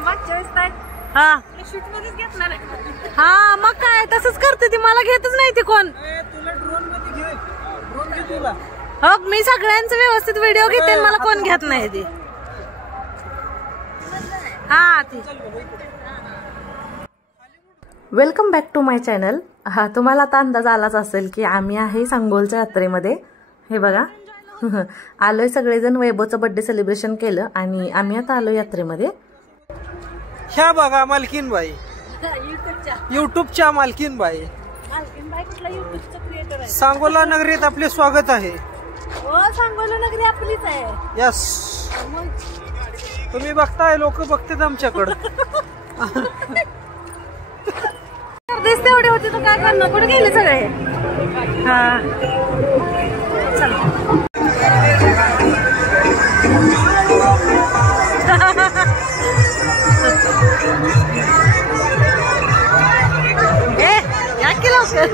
मागच्या वेळेस काय हा शूट मध्येच घेतणार आहे. हा मग काय तसंच करते ती, मला घेतच नाही ती कोण. तुला ड्रोन मध्ये घे, ड्रोन घे तुला. हो मी सगळ्यांचं व्यवस्थित व्हिडिओ घेते, मला कोण घेत नाही ती. हा ती. Welcome back to my channel. हा तुम्हाला आता अंदाज आलाच असेल की आम्ही आहे सांगोलच्या यात्रेमध्ये. हे बघा आलोय सगळेजण, वैभवचं बर्थडे सेलिब्रेशन केलं आणि आम्ही आता आलो यात्रेमध्ये. ह्या बघा मालकीनबाई, युट्यूबच्या मालकीनबाई. सांगोला नगरीत आपले स्वागत आहे. सांगोला नगरी आपलीच आहे. यस, तुम्ही बघताय, लोक बघतात आमच्याकडं. तेवढे होते तर काय करणार, कुठे गेले सगळे. हा चला या की लवकर.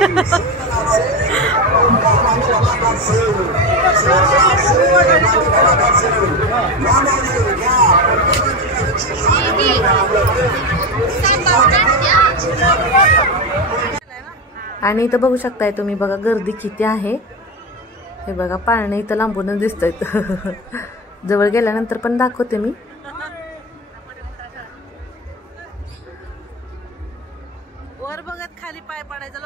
आणि इथं बघू शकताय तुम्ही, बघा गर्दी किती आहे. हे बघा पाळणे इथं लांबूनच दिसत आहेत. जवळ गेल्यानंतर पण दाखवते मी. वर बघत खाली पाय पडायचं.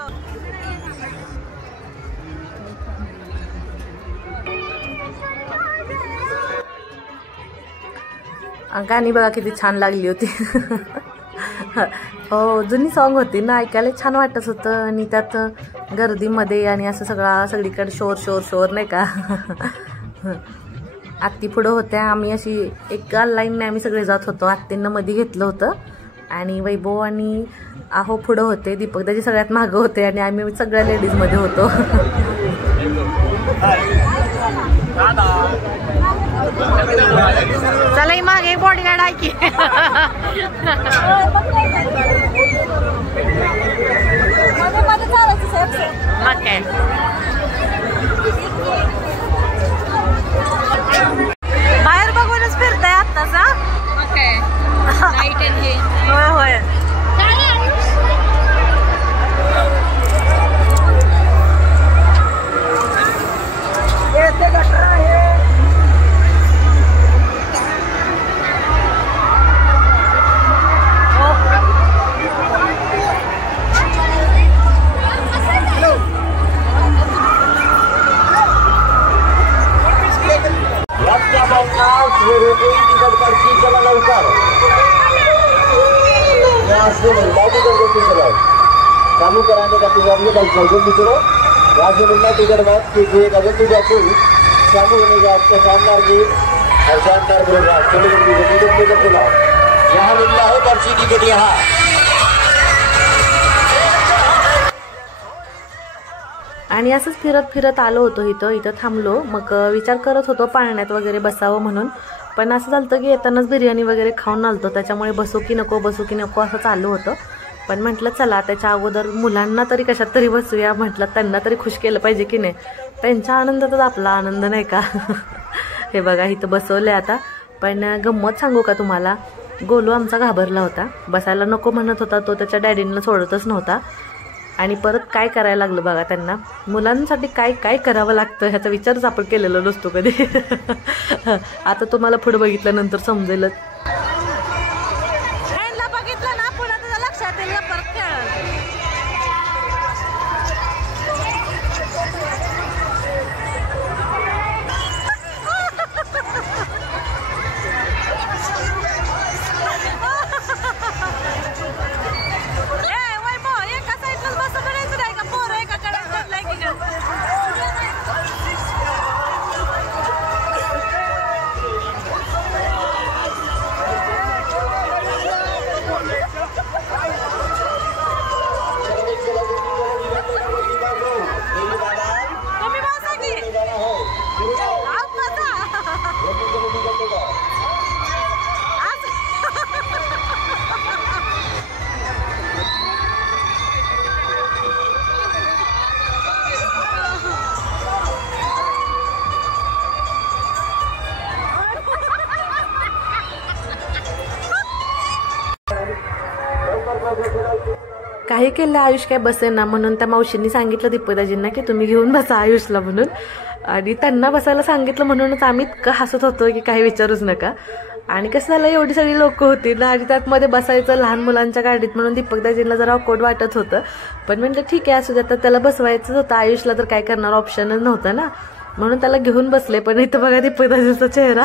गाणी बघा किती छान लागली होती. हो जुनी सॉन्ग होती ना, ऐकायला छान वाटत होतं. आणि त्यात गर्दीमध्ये आणि असं सगळीकडे शोर शोर शोर नाही का. आत्ती पुढं होत्या, आम्ही अशी एक लाईनने आम्ही सगळे जात होतो. आत्तींना मध्ये घेतलं होतं आणि वैभव आणि आहो पुढं होते, दीपक दाजी सगळ्यात मागं होते आणि आम्ही सगळ्या लेडीज मध्ये होतो. चला ही मागे बॉडीगार्ड आहे की. बाहेर बघूनच फिरताय आत्ताचा. होय होय. चालू कराने का मित्रों राजमंडल टिकट बात कीजिए। अगर तुझे चालू होने का आपका शानदार गीत और शानदार प्रोग्राम चलो यहाँ मिलना है पर्ची टिकट यहाँ। आणि असंच फिरत फिरत आलो होतो. इथं थांबलो. मग विचार करत होतो पाळण्यात वगैरे बसावं म्हणून, पण असं झालं की येतानाच बिर्याणी वगैरे खाऊन आलतो, त्याच्यामुळे बसू की नको असं चालू होतं. पण म्हटलं चला त्याच्या अगोदर मुलांना तरी कशात तरी बसूया, म्हटलं त्यांना तरी खुश केलं पाहिजे की नाही. त्यांच्या आनंदातच आपला आनंद नाही का. हे बघा इथं बसवले आता. पण गंमत सांगू का तुम्हाला, गोलू आमचा घाबरला होता, बसायला नको म्हणत होता. तो त्याच्या डॅडींना सोडतच नव्हता. आणि परत काय करायला लागलं बघा त्यांना. मुलांसाठी काय काय करावं लागतं ह्याचा विचारच आपण केलेला नसतो कधी. आता तुम्हाला पुढे बघितल्यानंतर समजेलच. बघितलं ना पुढे तुझ्या लक्षात येईल परत खेळ. काही केलं आयुष काय बसेना म्हणून त्या मावशींनी सांगितलं दीपदाजींना की तुम्ही घेऊन बसा आयुषला म्हणून. आणि त्यांना बसायला सांगितलं म्हणूनच आम्ही इतकं हसत होतो की काही विचारूच नका. आणि कसं झालं एवढी सगळी लोक होती ना आणि त्यात मध्ये बसायचं लहान मुलांच्या गाडीत म्हणून दीपकदाजींना जरा ऑकवर्ड वाटत होतं. पण म्हटलं ठीक आहे असू द्या, तर त्याला बसवायचंच होतं आयुषला, तर काय करणार ऑप्शनच नव्हतं ना म्हणून त्याला घेऊन बसले. पण इथं बघा दीपकदाजींचा चेहरा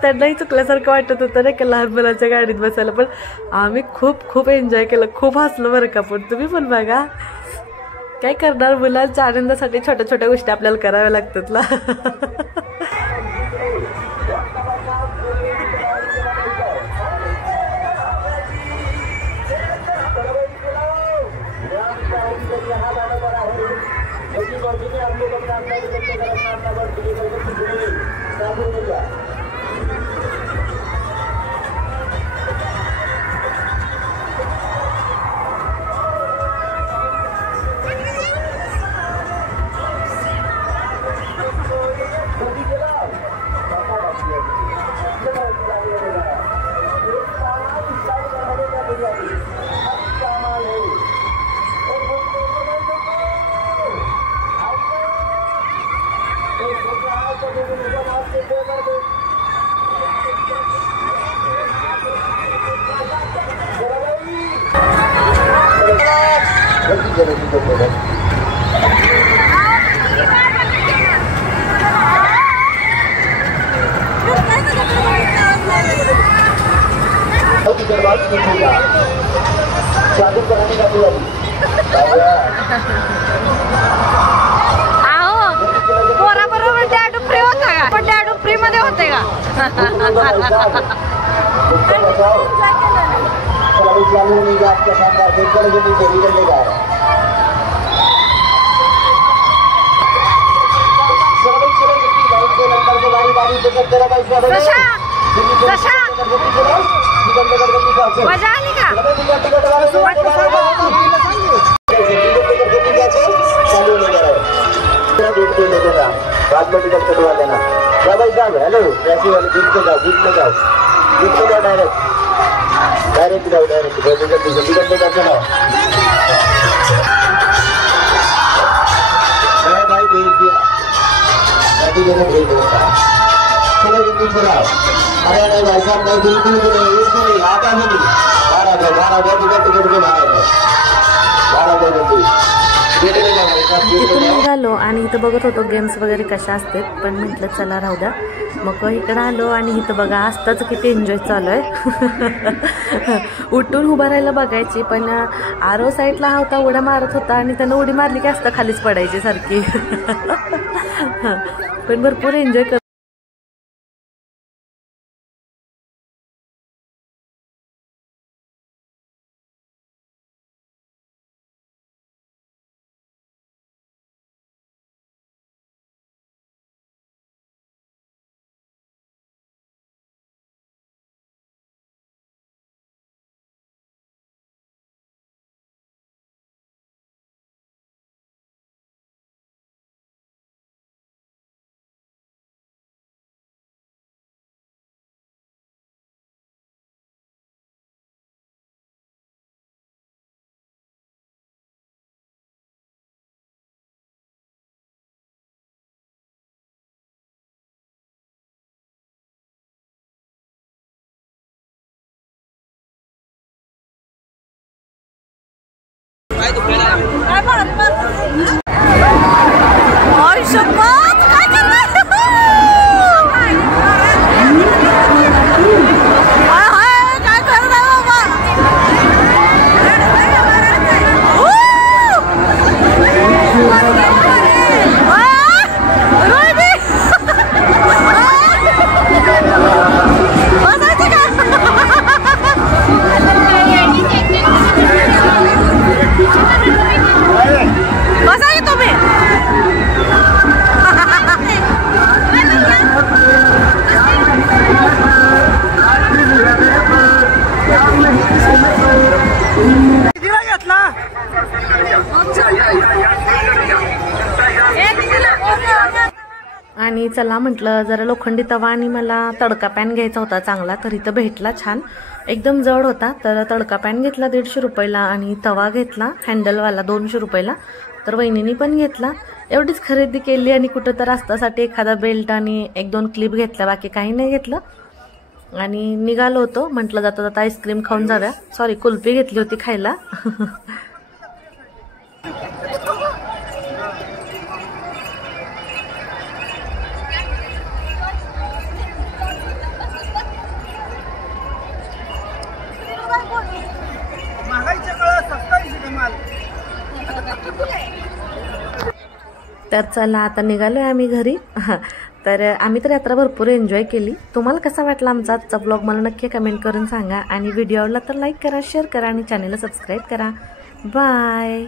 त्यांनाही चुकल्यासारखं वाटत होतं नाही का लहान मुलांच्या गाडीत बसायला. पण आम्ही खूप खूप एन्जॉय केलं, खूप हसलो बरं का. पण तुम्ही पण बघा काय करणार, मुलांच्या आनंदासाठी छोट्या छोट्या गोष्टी आपल्याला कराव्या लागतात ना. पोराबरोबर डॅडू फ्री होता का? पण डॅडू फ्री मध्ये होते का? मजा आली का? हेलो ऐसी वाले जीत के जाओ डायरेक्ट जाओ जल्दी करके चलाओ भाई भेज दिया भेज देता चलो जल्दी चलाओ। अरे नहीं भाई साहब नहीं बिल्कुल नहीं आता नहीं 12 जल्दी तिथून निघालो आणि इथं बघत होतो गेम्स वगैरे कशा असतात. पण म्हटलं चला राहू द्या. मग इकडं आलो आणि इथं बघा आत्ताच किती एन्जॉय चालू आहे. उठून उभं राहायला बघायची पण आरो साईडला हा होता उड्या मारत होता आणि त्यानं उडी मारली की असता खालीच पडायची सारखी. पण भरपूर एन्जॉय कर. आणि चला म्हटलं जरा लोखंडी तवा आणि मला तडका पॅन घ्यायचा होता चांगला, तर इथं भेटला छान, एकदम जड होता. तर तडका पॅन घेतला 150 रुपयाला आणि तवा घेतला हँडलवाला 200 रुपयाला. तर वहिनीने पण घेतला. एवढीच खरेदी केली आणि कुठं तर रस्त्यासाठी एखादा बेल्ट आणि 1-2 क्लिप घेतल्या, बाकी काही नाही घेतलं. आणि निघालो होतो, म्हटलं जाता जाता आईस्क्रीम खाऊन जाव्या. सॉरी, कुल्फी घेतली होती खायला. महागाईच्या काळात सस्ता माल. तर चला आता निघालोय आम्ही घरी. तर आम्ही तर यात्रा भरपूर एन्जॉय केली. तुम्हाला कसा वाटला आमचा आजचा ब्लॉग मला नक्की कमेंट करून सांगा. आणि व्हिडिओ आवडला तर लाईक करा, शेअर करा आणि चॅनलला सबस्क्राईब करा. बाय.